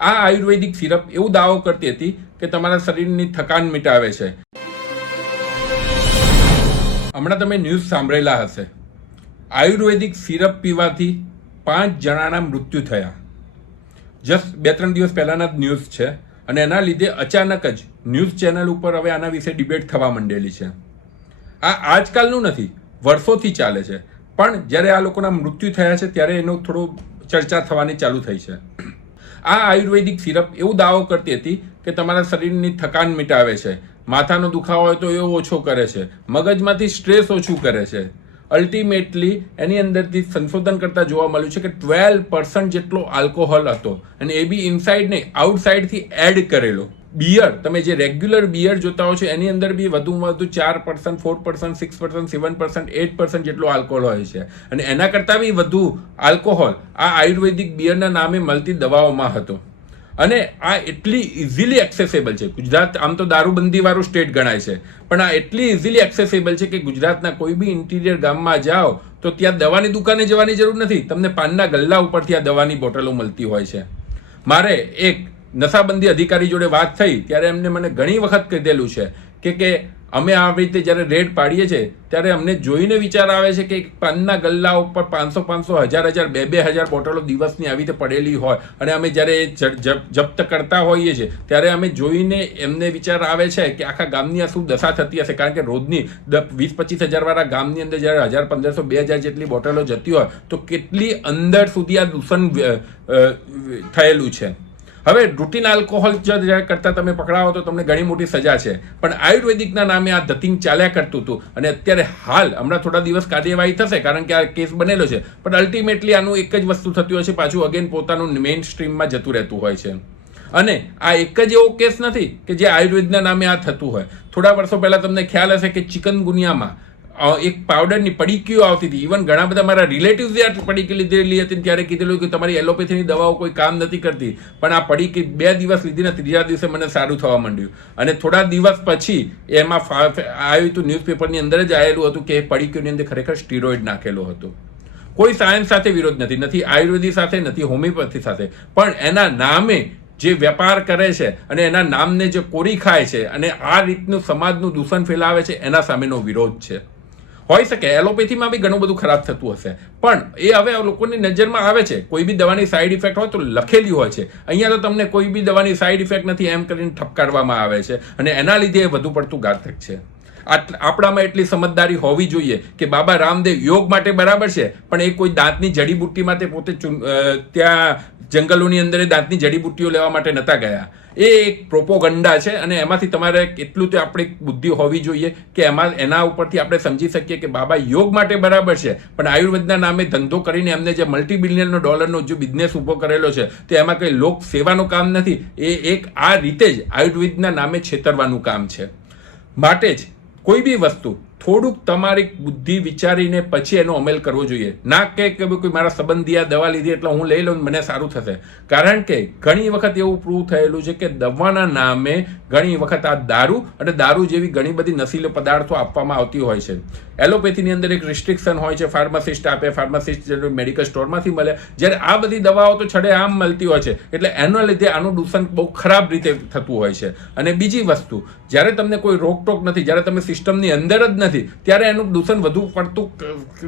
આ આયુર્વેદિક સિરપ એવું દાવો કરતી હતી કે તમારા શરીરની થકાન મિટાવે છે. હમણાં તમે ન્યૂઝ સાંભળેલા હશે, આયુર્વેદિક સિરપ પીવાથી 5 જણાના મૃત્યુ થયા. જસ્ટ 2-3 દિવસ પહેલાના જ ન્યૂઝ છે અને એના લીધે અચાનક જ ન્યૂઝ ચેનલ ઉપર હવે આના વિશે ડિબેટ થવા માંડેલી છે. આ આજકાલનું નથી, વર્ષોથી ચાલે છે, પણ જ્યારે આ લોકોના મૃત્યુ થયા છે ત્યારે એનો થોડો ચર્ચા થવાની ચાલુ થઈ છે. આ આયુર્વેદિક સિરપ એવું દાવો કરતી હતી કે તમારા શરીરની થકાન મિટાવે છે, માથાનો દુખાવો હોય તો એ ઓછો કરે છે, મગજમાંથી સ્ટ્રેસ ઓછું કરે છે. અલ્ટિમેટલી એની અંદરથી સંશોધન કરતા જોવા મળ્યું છે કે 12% જેટલો આલ્કોહોલ હતો અને એ બી ઇનસાઇડ નહીં, આઉટસાઇડથી એડ કરેલો. બિયર, તમે જે રેગ્યુલર બિયર જોતા હો છો એની અંદર બી વધુમાં વધુ 4%, 4%, 6%, 7%, 8% જેટલો આલ્કોહોલ હોય છે અને એના કરતાં બી વધુ આલ્કોહોલ આ આયુર્વેદિક બિયરના નામે મળતી દવાઓમાં હતો. અને આ એટલી ઇઝીલી એક્સેસેબલ છે. ગુજરાત આમ તો દારૂબંધી વાળું સ્ટેટ ગણાય છે, પણ આ એટલી ઇઝીલી એક્સેસેબલ છે કે ગુજરાતના કોઈ બી ઇન્ટિરિયર ગામમાં જાઓ તો ત્યાં દવાની દુકાને જવાની જરૂર નથી, તમને પાનના ગલ્લા ઉપરથી આ દવાની બોટલો મળતી હોય છે. મારે એક નશાબંધી અધિકારી જોડે વાત થઈ ત્યારે એમને મને ઘણી વખત કીધેલું છે કે અમે આવી રીતે જ્યારે રેડ પાડીએ છીએ ત્યારે અમને જોઈને વિચાર આવે છે કે પાનના ગલ્લા ઉપર 500, 1000, 2,000 બોટલો દિવસની આવી રીતે પડેલી હોય અને અમે જ્યારે જપ્ત કરતા હોઈએ છીએ ત્યારે અમે જોઈને એમને વિચાર આવે છે કે આખા ગામની આ શું દશા થતી હશે. કારણ કે રોજની 20-25 હજાર વાળા ગામની અંદર જ્યારે 1000, 1500, 2000 જેટલી બોટલો જતી હોય તો કેટલી અંદર સુધી આ દૂષણ થયેલું છે. હવે રૂટીન આલ્કોહોલ કરતા તમે પકડાવો તો તમને ઘણી મોટી સજા છે, પણ આયુર્વેદિકના નામે આ ધતિંગ ચાલ્યા કરતું હતું અને અત્યારે હાલ હમણાં થોડા દિવસ કાર્યવાહી થશે કારણ કે આ કેસ બનેલો છે, પણ અલ્ટિમેટલી આનું એક જ વસ્તુ થતી હોય છે, પાછું અગેન પોતાનું મેઇન સ્ટ્રીમમાં જતું રહેતું હોય છે. અને આ એક જ એવો કેસ નથી કે જે આયુર્વેદના નામે આ થતું હોય. થોડા વર્ષો પહેલા તમને ખ્યાલ હશે કે ચિકનગુનિયામાં એક પાવડરની પડીકીઓ આવતી હતી. ઇવન ઘણા બધા મારા રિલેટિવ્સે આ પડીકી લીધેલી હતી ત્યારે કીધેલું કે તમારી એલોપેથીની દવાઓ કોઈ કામ નથી કરતી, પણ આ પડીકી 2 દિવસ લીધી ને 3જા દિવસે મને સારું થવા માંડ્યું. અને થોડા દિવસ પછી એમાં આવ્યું હતું, ન્યૂઝપેપરની અંદર જ આવેલું હતું કે એ પડીકીઓની અંદર ખરેખર સ્ટીરોઇડ નાખેલો હતો. કોઈ સાયન્સ સાથે વિરોધ નથી, નથી આયુર્વેદિક સાથે, નથી હોમિયોપેથી સાથે, પણ એના નામે જે વેપાર કરે છે અને એના નામને જે કોરી ખાય છે અને આ રીતનું સમાજનું દૂષણ ફેલાવે છે એના સામેનો વિરોધ છે. હોઈ શકે એલોપેથીમાં બી ઘણું બધું ખરાબ થતું હશે, પણ એ હવે લોકોની નજરમાં આવે છે. કોઈ બી દવાની સાઈડ ઇફેક્ટ હોય તો લખેલી હોય છે. અહીંયા તો તમને કોઈ બી દવાની સાઈડ ઇફેક્ટ નથી એમ કરીને ઠપકારવામાં આવે છે અને એના લીધે એ વધુ પડતું ઘાતક છે. આપણામાં એટલી સમજદારી હોવી જોઈએ કે બાબા રામદેવ યોગ માટે બરાબર છે, પણ એ કોઈ દાંતની જડીબુટ્ટી માટે પોતે ત્યાં જંગલોની અંદર દાંતની જડીબુટ્ટીઓ લેવા માટે નતા ગયા. એ એક પ્રોપોગંડા છે અને એમાંથી તમારે એટલું તો આપણી બુદ્ધિ હોવી જોઈએ કે એના ઉપરથી આપણે સમજી શકીએ કે બાબા યોગ માટે બરાબર છે, પણ આયુર્વેદના નામે ધંધો કરીને એમને જે $multi-billion જે બિઝનેસ ઊભો કરેલો છે તે એમાં કંઈ લોક સેવાનું કામ નથી. એ એક આ રીતે જ આયુર્વેદના નામે છેતરવાનું કામ છે. માટે જ કોઈ બી વસ્તુ થોડુંક તમારી બુદ્ધિ વિચારીને પછી એનો અમલ કરવો જોઈએ. ના કે કોઈ મારા સંબંધી આ દવા લીધી એટલે હું લઈ લઉં મને સારું થશે. કારણ કે ઘણી વખત એવું પ્રૂવ થયેલું છે કે દવાના નામે ઘણી વખત આ દારૂ અને દારૂ જેવી ઘણી બધી નશીલા પદાર્થો આપવામાં આવતી હોય છે. એલોપેથીની અંદર એક રિસ્ટ્રિક્શન હોય છે, ફાર્માસિસ્ટ આપે, ફાર્માસિસ્ટ મેડિકલ સ્ટોરમાંથી મળે, જ્યારે આ બધી દવાઓ તો છડે આમ મળતી હોય છે. એટલે એના લીધે આનું દૂષણ બહુ ખરાબ રીતે થતું હોય છે. અને બીજી વસ્તુ, જ્યારે તમને કોઈ રોકટોક નથી, જ્યારે તમે સિસ્ટમની અંદર જ નથી, ત્યારે એનું દૂષણ વધુ પડતું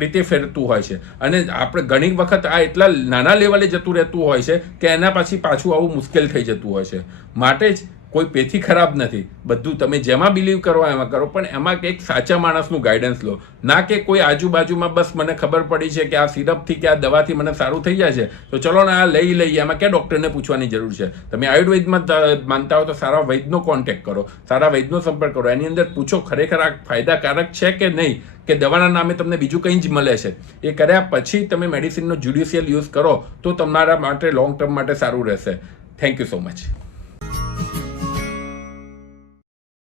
રીતે ફેરતું હોય છે. અને આપણે ઘણી વખત આ એટલા નાના લેવલે જતું રહેતું હોય છે કે એના પછી પાછું આવું મુશ્કેલ થઈ જતું હોય છે. માટે જ કોઈ પેથી ખરાબ નથી, બધું તમે જેમાં બિલીવ કરો એમાં કરો, પણ એમાં કંઈક સાચા માણસનું ગાઈડન્સ લો. ના કે કોઈ આજુબાજુમાં બસ મને ખબર પડી છે કે આ સિરપથી કે આ દવાથી મને સારું થઈ જાય છે તો ચલો ને આ લઈ લઈએ, એમાં ક્યાં ડૉક્ટરને પૂછવાની જરૂર છે. તમે આયુર્વેદમાં માનતા હો તો સારા વૈદ્યનો કોન્ટેક્ટ કરો, સારા વૈદ્યનો સંપર્ક કરો, એની અંદર પૂછો ખરેખર આ ફાયદાકારક છે કે નહીં, કે દવાના નામે તમને બીજું કંઈ જ મળે છે. એ કર્યા પછી તમે મેડિસિનનો જ્યુડિશિયલ યુઝ કરો તો તમારા માટે લોંગ ટર્મ માટે સારું રહેશે. Thank you so much.